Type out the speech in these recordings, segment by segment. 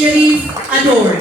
Sharif Ador.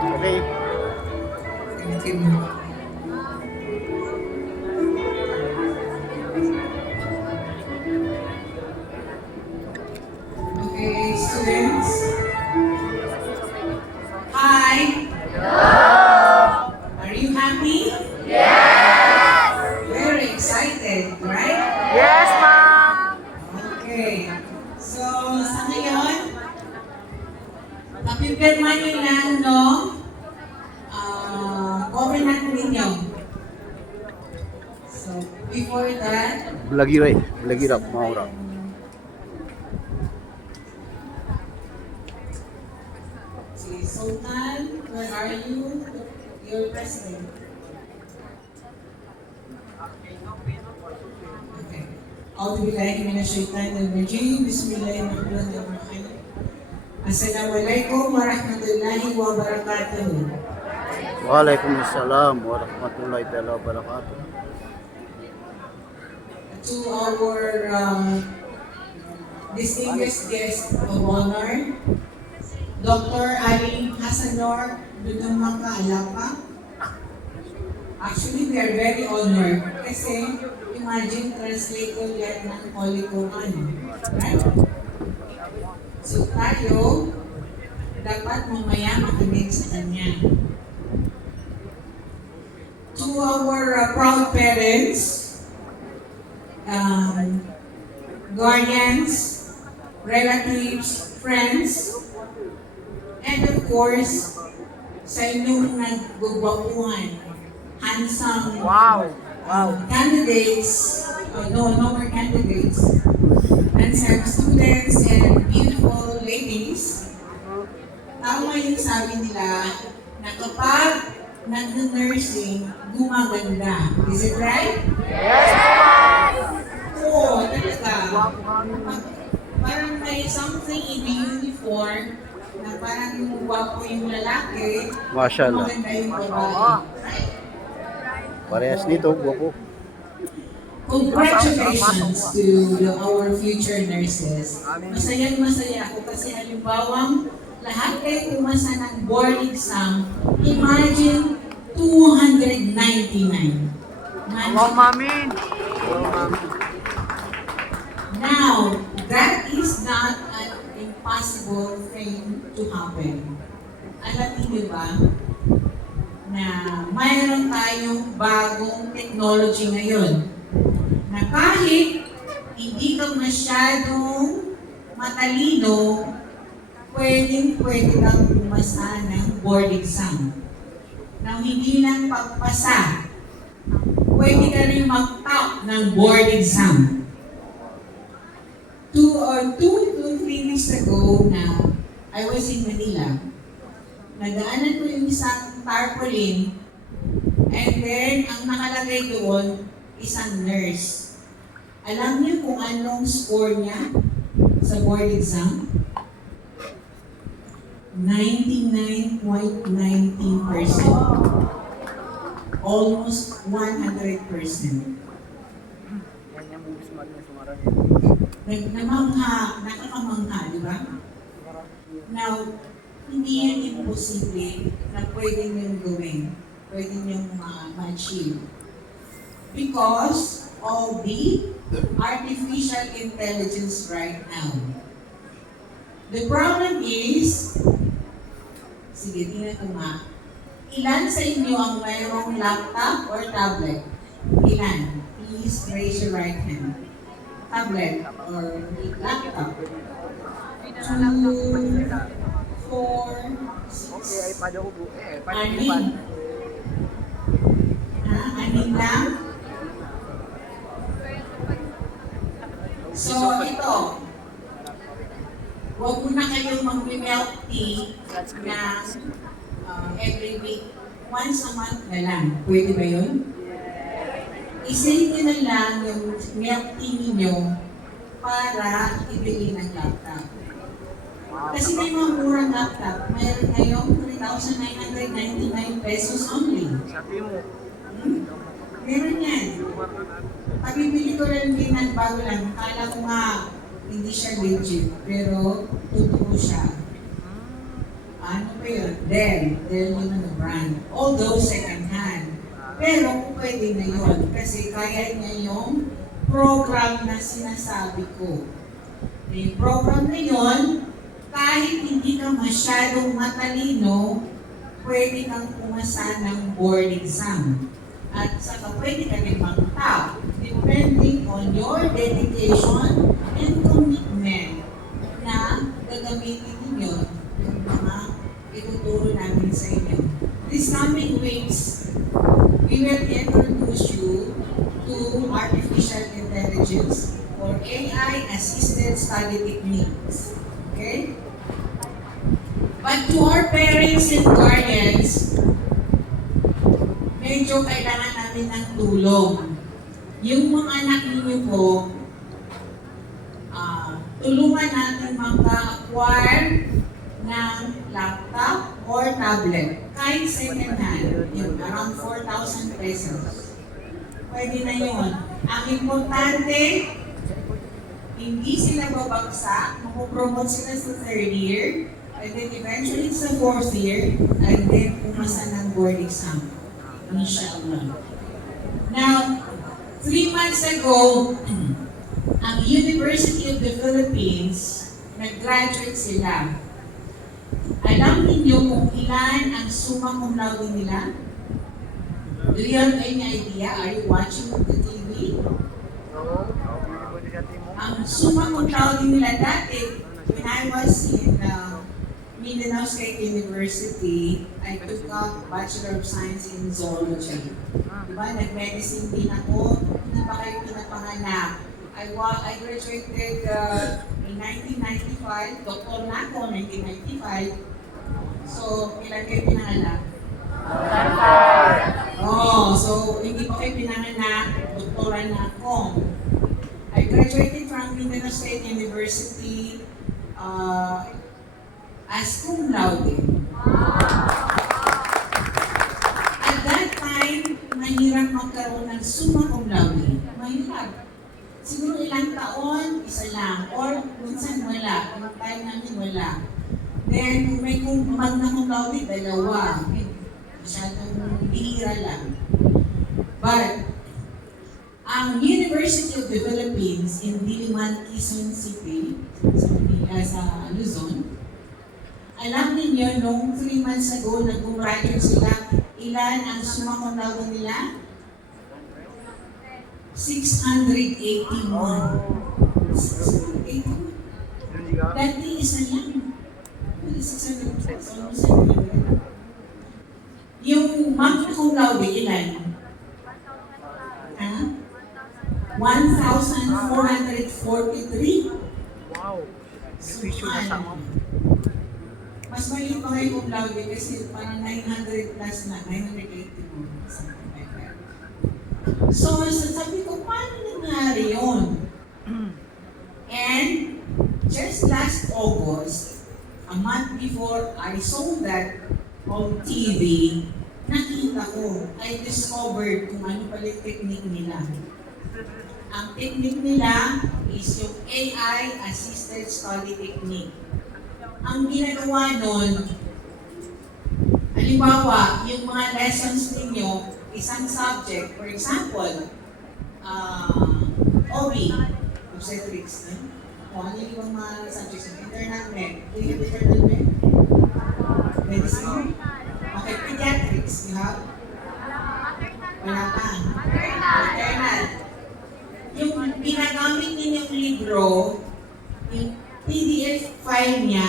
Okay. Thank you. Okay, students. Hi. Are you happy? Very excited, right? Yes, ma'am. Okay. So, sa ngayon, kapipirma nyo lang, no? Covenant ninyo. So, before that, Blagiray. Blagirap, maura. si Sultan, where are you? Your president. Okay. أعوذ بالله من الشيطان الرجيم بسم الله الرحمن الرحيم السلام عليكم ورحمة الله وبركاته. Waalaikumsalam warahmatullahi wabarakatuh. To our distinguished guest of honor, Dr. Aling Hasanor Dunamaka Alapa. Actually, we are very honored kasi imagine translator yan ng Holy Quran. Right? So tayo, dapat mamaya makinig sa kanya. To our proud parents, guardians, relatives, friends, and of course, sa inyong nagbubwapuhan, handsome candidates, no more candidates, handsome students and beautiful ladies. Tama yung sabi nila na kapag nag-nursing, gumaganda. Is it right? Oo, talaga. Parang may something in the uniform na parang guwapo yung lalaki, Mashallah. maganda yung babae. Right? Parehas nito, guwapo. Congratulations to our future nurses. Masaya ako kasi halimbawang lahat kayo pumasa ng board exam, imagine 299. Wow, mamin. Now, that is not an impossible thing to happen. Alam niyo ba na mayroon tayong bagong technology ngayon na kahit hindi ka masyadong matalino, pwede kang pumasa ng board exam. Now, hindi lang pagpasa, pwede ka rin mag-top ng board exam. 2 to 3 weeks ago now, I was in Manila. Nadaanan ko yung isang tarpaulin, and then ang nakalagay doon, isang nurse. Alam niyo kung anong score niya sa board exam? 99.19%. Almost 100%. Nakakamangha, di ba? Now, hindi yan imposible na pwede niyong gawin, pwede niyong ma-achieve. Because of the artificial intelligence right now. The problem is, sige, tingnan ko nga, ilan sa inyo ang mayroong laptop or tablet? Ilan? Please raise your right hand. Tablet or laptop. 2, 4, 6, anin. Anin lang? So, ito. Huwag muna kayong mag-milk tea na every week. Once a month na lang. Pwede ba yun? I-save nyo na lang yung milk tea ninyo para ibili ng laptop. Kasi may mga murang laptop. Mayroon ngayong 3,999 pesos only. Hmm? Meron yan. Pabibili ko lang din ng bago lang. Akala ko nga hindi siya legit. Pero totoo siya. Ano ba yun? Dell yun ang brand. Although second hand. Pero pwede na yun. Kasi kaya niya yung program na sinasabi ko. Yung program na yun, kahit hindi ka masyadong matalino, pwede kang pumasa ng board exam. At saka pwede ka rin mag-top, depending on your dedication and commitment na gagamitin ninyo yung mga ituturo namin sa inyo. This coming weeks, we will introduce you to artificial intelligence or AI-assisted study techniques. Okay? But to our parents and guardians, medyo kailangan namin ng tulong. Yung mga anak ninyo po, tulungan natin maka-acquire ng laptop or tablet. Kahit second hand, yun, around 4,000 pesos. Pwede na yun. Ang importante, hindi sila babagsak, mapopromote sila sa third year, and then eventually sa fourth year, and then pumasa ng board exam. Inshallah. Now, 3 months ago, ang University of the Philippines, nag-graduate sila. Alam ninyo kung ilan ang summa cum laude nila? Do you have any idea? Are you watching the TV? Ang summa cum laude nila dati, when I was in Mindanao State University, I took up Bachelor of Science in Zoology. Diba? Nag-medicine din ako. Hindi pa kayo pinapanganak. I graduated in 1995. Doktor na ako, 1995. So, ilan kayo pinanganak? Oh, so hindi pa kayo pinanganak. Doktoran na ako. I graduated from Mindanao State University as cum laude. At that time, mahirap magkaroon ng summa cum laude. Mahirap. Siguro ilang taon, isa lang. Or minsan wala. Yung time namin wala. Then, kung may magna cum laude, dalawa. Masyadong bihira lang. But, ang University of the Philippines in Diliman, Quezon City, sa Luzon, alam ninyo, nung 3 months ago, nag-graduate sila, ilan ang summa cum laude nila? 681. 681. Dati isa lang. 600. Yung magna cum laude, ilan? Ha? 1,443. Wow. Issue na sa mo. Mas maliit pa kayo cum laude kasi parang 900 plus na, 980 mo. Something like that. So, sabi ko, paano nangyari yun? And just last August, a month before I saw that on TV, nakita ko, I discovered kung ano pala yung technique nila. Ang technique nila is yung AI-assisted study technique. Ang ginagawa nun, halimbawa, yung mga lessons ninyo, isang subject, for example, OB, obstetrics, o ano yung mga subjects, internal med, do you have internal med? Medicine? Okay, pediatrics, you have? Wala pa. Maternal. Yung ginagamit ninyong libro, yung PDF file niya,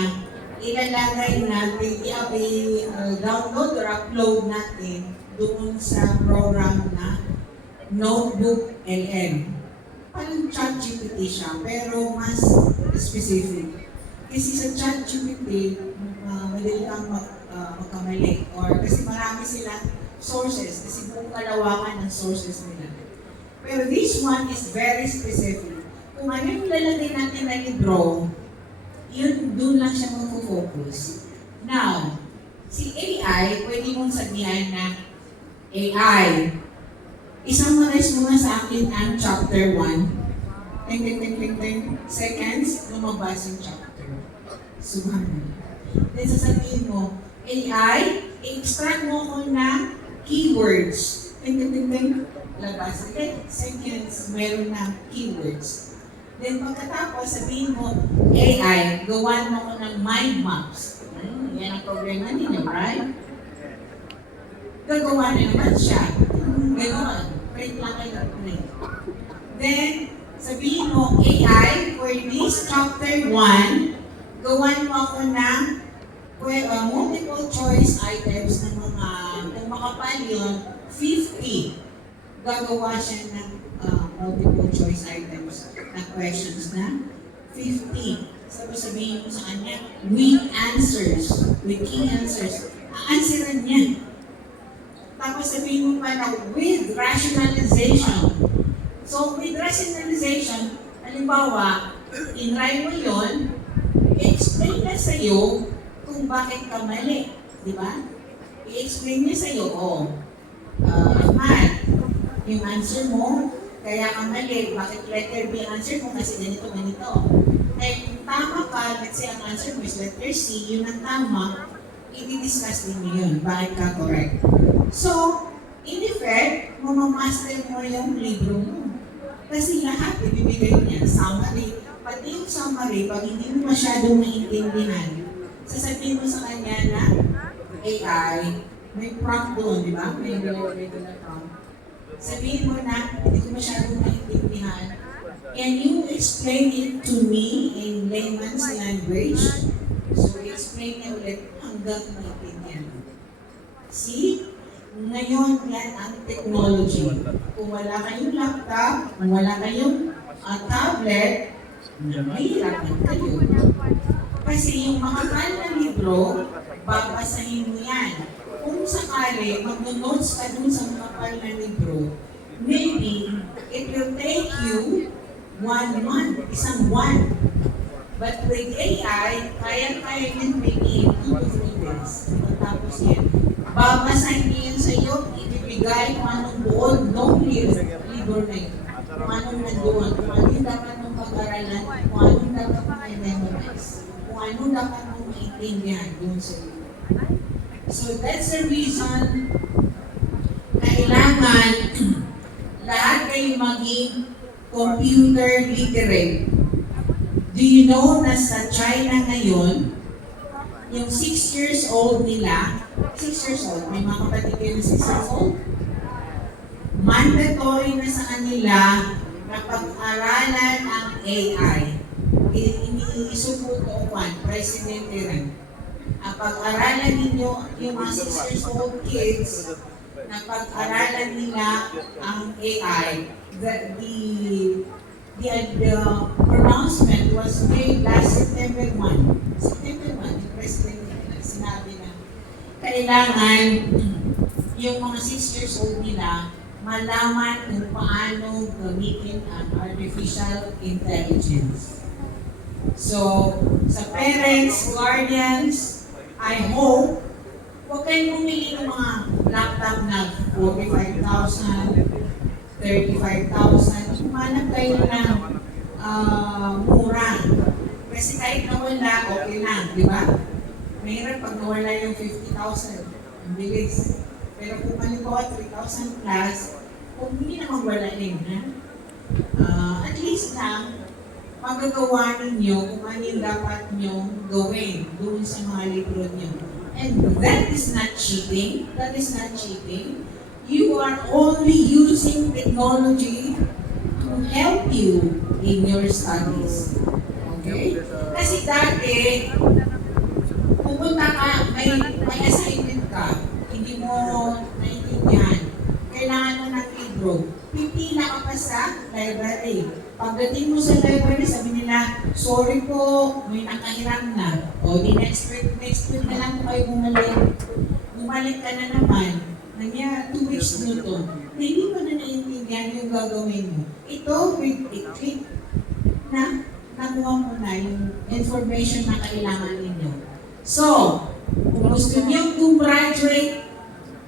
ilalagay natin, i-download or upload natin doon sa program na Notebook LM. Parang ChatGPT siya, pero mas specific. Kasi sa ChatGPT, madali kang magkamali. Or kasi marami silang sources, kasi buong kalawakan ng sources nila. Pero this one is very specific. Kung ano yung lalagay natin na libro, yun, doon lang siya mag-focus. Now, si AI, pwede mong sabihan na AI, isummarize mo nga sa akin ang chapter 1. Ting, ting, ting, ting, ting. Seconds, lumabas yung chapter. Subhanallah. Then sasabihin mo, AI, i-extract mo ako ng keywords. Ting, ting, ting, ting. Labas. Then, seconds, meron na keywords. Then pagkatapos, sabihin mo, AI, gawan mo ko ng mind maps. Yan ang problema ninyo, right? Gagawa na naman siya. Ganon. Print lang kayo ng print. Then, sabihin mo, AI, for this chapter 1, gawan mo ako ng multiple choice items ng mga, kung makapal yun, 50. Gagawa siya ng multiple choice items na questions na 50. Sabi sabihin mo sa kanya, with answers, with key answers. Aansweran niya. Tapos sabihin mo pa na with rationalization. So with rationalization, halimbawa, in-rhyme mo yun, i-explain na sa'yo kung bakit ka mali. Di ba? I-explain niya sa'yo, Ahmad, yung answer mo, kaya ka mali. Bakit letter B ang answer mo? Kasi ganito, ganito. Kaya kung tama ka, let's say ang answer mo is letter C, yun ang tama, i-discuss din mo yun. Bakit ka correct? So, in effect, mamamaster mo yung libro mo. Kasi lahat ibibigay niya, summary. Pati yung summary, pag hindi mo masyadong maintindihan, sasabihin mo sa kanya na AI, may prompt doon, di ba? May nilagay doon na prompt. Sabihin mo na, hindi ko masyadong maintindihan. Can you explain it to me in layman's language? So, explain niya ulit hanggang maintindihan. See? Ngayon, yan ang technology. Kung wala kayong laptop, kung wala kayong tablet, mahirapan kayo. Kasi yung makakal na libro, babasahin mo yan. Kung sakali, mag-notes ka dun sa makakal na libro, maybe it will take you 1 month, isang buwan. But with AI, kaya-kaya yun maybe 2 to 3 days. Tapos yan. Babasahin niyo yun sa iyo, ibibigay kung anong buod, no libro na yun. Kung anong nandoon, kung ano yung dapat mong pag-aralan, kung anong dapat mong i-memorize, kung anong dapat mong maintindihan doon sa iyo. So that's the reason kailangan lahat kayo maging computer literate. Do you know na sa China ngayon, yung 6 years old nila, 6 years old, may mga kapatid kayo na 6 years old, mandatory na sa kanila na pag-aralan ang AI. Isuputuan, Presidente rin. Ang pag-aralan ninyo, yung mga 6 years old kids, na pag-aralan nila ang AI. The pronouncement was made last September 1. September 1, yung President nila, sinabi na kailangan yung mga 6 years old nila malaman kung paano gamitin ang artificial intelligence. So, sa parents, guardians, I hope, huwag kayong bumili ng mga laptop na 45,000, 35,000. Humanap kayo ng mura. Kasi kahit nawala, okay lang, di ba? Mahirap pag nawala yung 50,000. Ang bilis. Pero kung halimbawa 3,000 plus, kung hindi naman wala rin, at least lang, magagawa ninyo kung ano yung dapat nyo gawin doon sa mga libro nyo. And that is not cheating. That is not cheating. You are only using technology to help you in your studies. Okay? Kasi dati, pupunta ka, may assignment ka, hindi mo naiintindihan, kailangan mo ng libro, pipila ka pa sa library. Pagdating mo sa library, sabi nila, sorry po, may nakahiram na. O di next week na lang po kayo bumalik. Bumalik ka na naman. Kanya, 2 weeks nyo to. Hindi mo na naiintindihan yung gagawin mo. Ito, with a click na nakuha mo na yung information na kailangan ninyo. So, kung gusto niyo to graduate,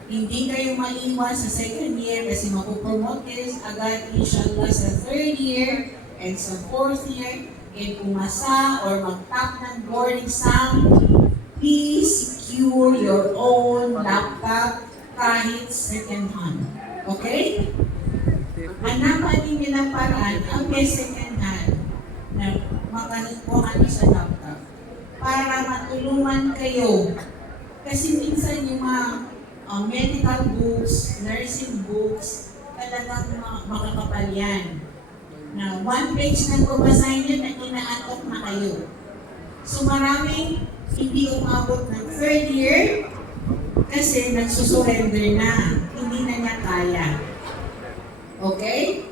hindi kayo maiwan sa second year kasi mapupromote kayo agad inshallah sa third year and sa fourth year. And pumasa or mag-top ng board exam, please secure your own laptop kahit second hand. Okay? Hanapan ninyo ng paraan ang may second hand na makakuha nyo sa laptop para matulungan kayo. Kasi minsan yung mga medical books, nursing books, talagang makakapal yan. Na one page na babasahin nyo na inaantok na kayo. So maraming hindi umabot ng third year kasi nagsusurrender na. Hindi na niya kaya. Okay?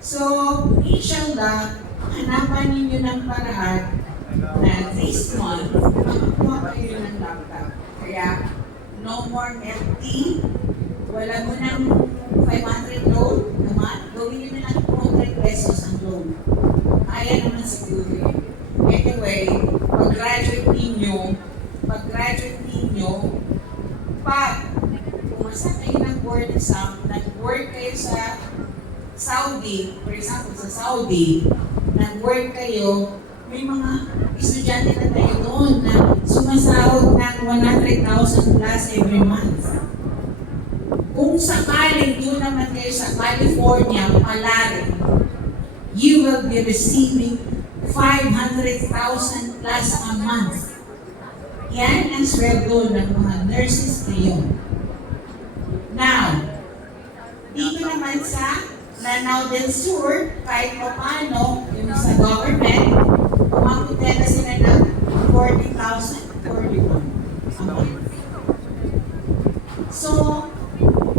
So, inshallah, hanapan ninyo ng paraan na this month, makakuha kayo ng laptop. Kaya, no more FT. Wala mo ng 500 loan naman. Gawin nyo na lang 200 pesos ang loan. Kaya naman siguro yun. Anyway, pag-graduate ninyo, pag pumasa kayo ng board exam, nag-work kayo sa Saudi, for example, sa Saudi, nag-work kayo, may mga estudyante na tayo doon na sumasahod ng 100,000 plus every month. Kung sakaling doon naman kayo sa California, Palare, you will be receiving 500,000 plus a month. Yan ang sweldo ng mga nurses ngayon. Now, dito naman sa Lanao del Sur, kahit pa paano, yung sa government, umabot na sila ng 40,041 a month. So,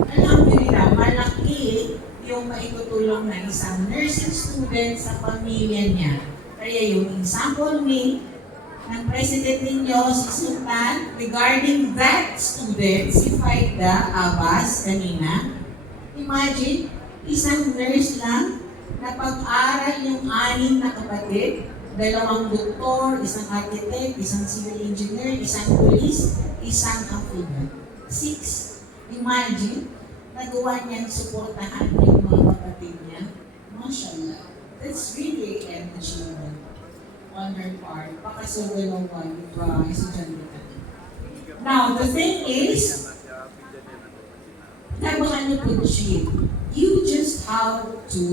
alhamdulillah, malaki yung maitutulong ng isang nursing student sa pamilya niya. Kaya yung example ng president ninyo, si Sultan, regarding that student, si Faida Abbas kanina, imagine, isang nurse lang, napag-aral yung 6 na kapatid, 2 doktor, isang architect, isang civil engineer, isang police, isang hafid. 6. Imagine, nagawa niyang suportahan yung mga kapatid niya. MashaAllah. That's really an achievement on her part. Pakasugalawan yung estudyante ka. Now, the thing is, nagawa niyo po cheat. You just have to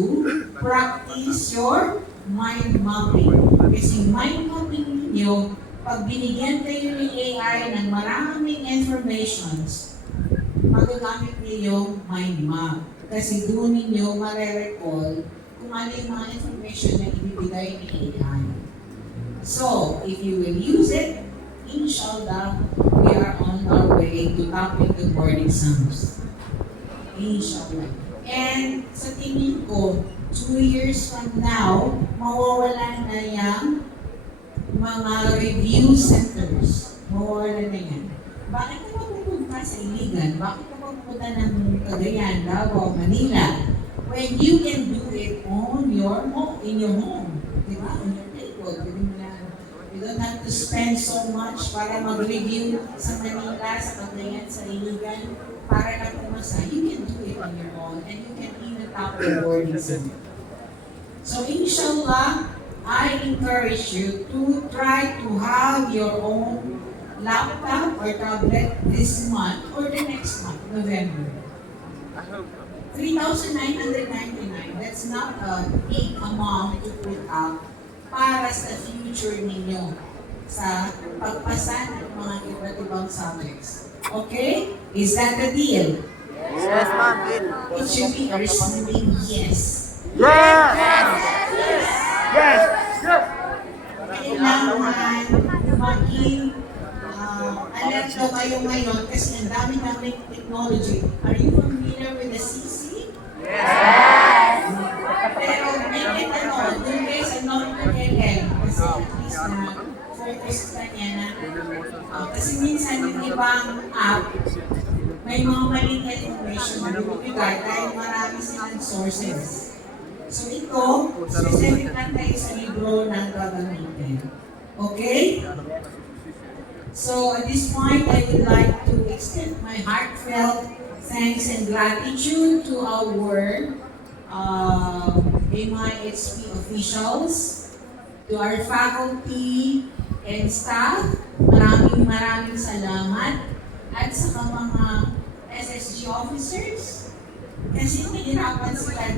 practice your mind mapping. Kasi mind mapping ninyo, pag binigyan kayo ng AI ng maraming informations, magagamit niyo mind map. Kasi doon ninyo mare-recall kung ano yung mga information na ibibigay ni AI. So, if you will use it, inshallah, we are on our way to topping the board exams. Inshallah. And sa tingin ko, 2 years from now, mawawalan na yung mga review centers. Mawawalan na yan. Bakit ka mapupunta sa Iligan? Bakit ka mapupunta ng Cagayan, Davao, Manila? When you can do it on your home, in your home. Diba? On your table. You don't have to spend so much para mag-review sa Manila, sa Cagayan, sa Iligan, para na pumasa. You can do it on your own and you can even top the board exam. So inshallah, I encourage you to try to have your own laptop or tablet this month or the next month, November. 3,999, that's not a big amount to put up para sa future ninyo sa pagpasa ng mga iba't ibang subjects. Okay? Is that the deal? Yes, ma'am. It should be a resounding yes. Yes! Yes! Kailangan maging alert daw kayo ngayon kasi ang dami-daming technology. Are you familiar with the CC? Yes! Pero make it doon kayo sa non-LL kasi at least na focus ka niya na kasi minsan yung ibang app may mga maling information na bibigay dahil marami silang sources. So ito, specific lang tayo sa libro ng gagamitin. Okay? So at this point, I would like to extend my heartfelt thanks and gratitude to our MIHP officials, to our faculty and staff. Maraming salamat. At sa mga SSG officers, kasi nahirapan sila.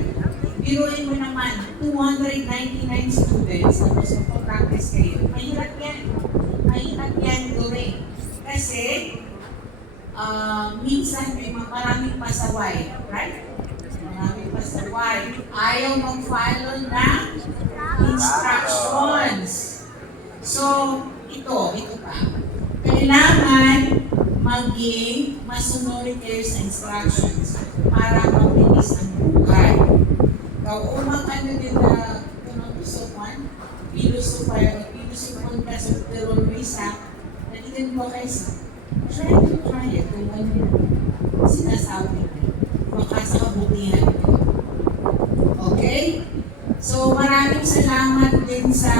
Biruin mo naman, 299 students, tapos magpa-practice kayo. Mahirap yan. Mahirap yan gawin. Kasi, minsan may maraming pasaway, right? Maraming pasaway. Ayaw mag-follow ng instructions. So, ito pa. Kailangan maging masunod kayo sa instructions para mabilis ang buhay. Umang din na tunutusukan, pilusukan ka sa terorista, naligan mo kayo sa try it kung ano sinasabi ko. Baka sa kabutihan ko. Okay? So maraming salamat din sa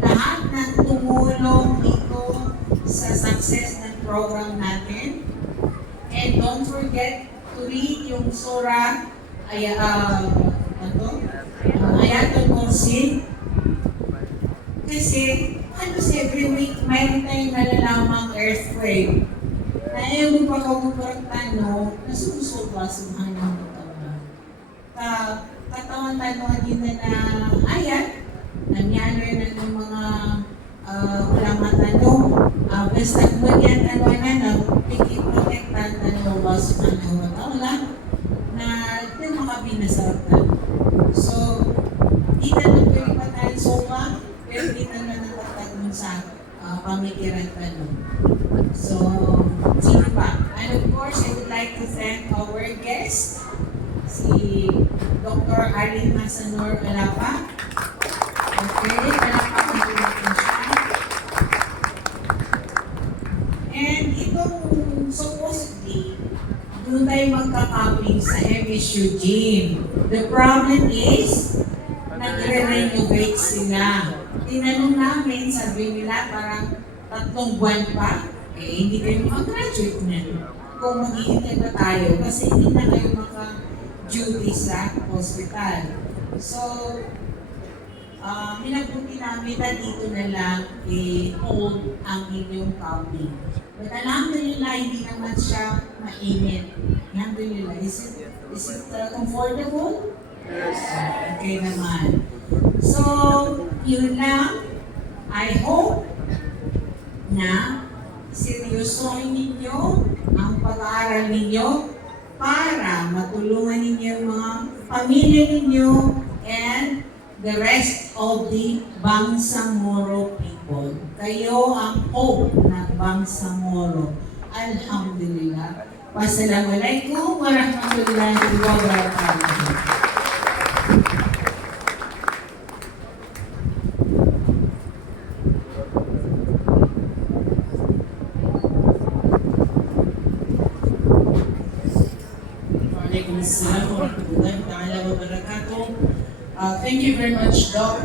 lahat ng tumulong dito sa success ng program natin. And don't forget to read yung Surah Ayatul Kursi. Kasi every week mayroon tayong nalalamang earthquake. Na yung pagkakupagtano, nasusuba subhanahu wa ta'ala. Katawan-tano din na ayat, nangyari na ng mga ulamat basta mo yan na pikiprotektan ng Allah subhanahu wa ta'ala na ito makabinasarap. So, di na nagpilipatan soba, pero di na natatag mo sa pamikiran tanong. So, sige pa. And of course, I would like to thank our guest, si Dr. Arlene Masanor Alapa. Okay, palakpakan po natin siya. And itong supposedly, doon tayo magkakaping sa MSU gym. The problem is, nagre-renovate sila. Tinanong namin, sabi nila parang 3 buwan pa, hindi kayo makagraduate na. Kung mag-iintay pa tayo, kasi hindi na kayo maka-duty sa hospital. So, minabuti namin na dito na lang hold ang inyong copy. But alhamdulillah, hindi naman siya mainit. Alhamdulillah, is it comfortable? Yes. Okay naman. So, yun lang. I hope na seryosohin ninyo ang pag-aaral ninyo para matulungan ninyo ang mga pamilya ninyo and the rest of the Bangsamoro people. Kayo ang hope ng Bangsamoro. Alhamdulillah. Wassalamualaikum warahmatullahi wabarakatuh. Waalaikumsalam warahmatullahi wabarakatuh. Thank you very much, Doc.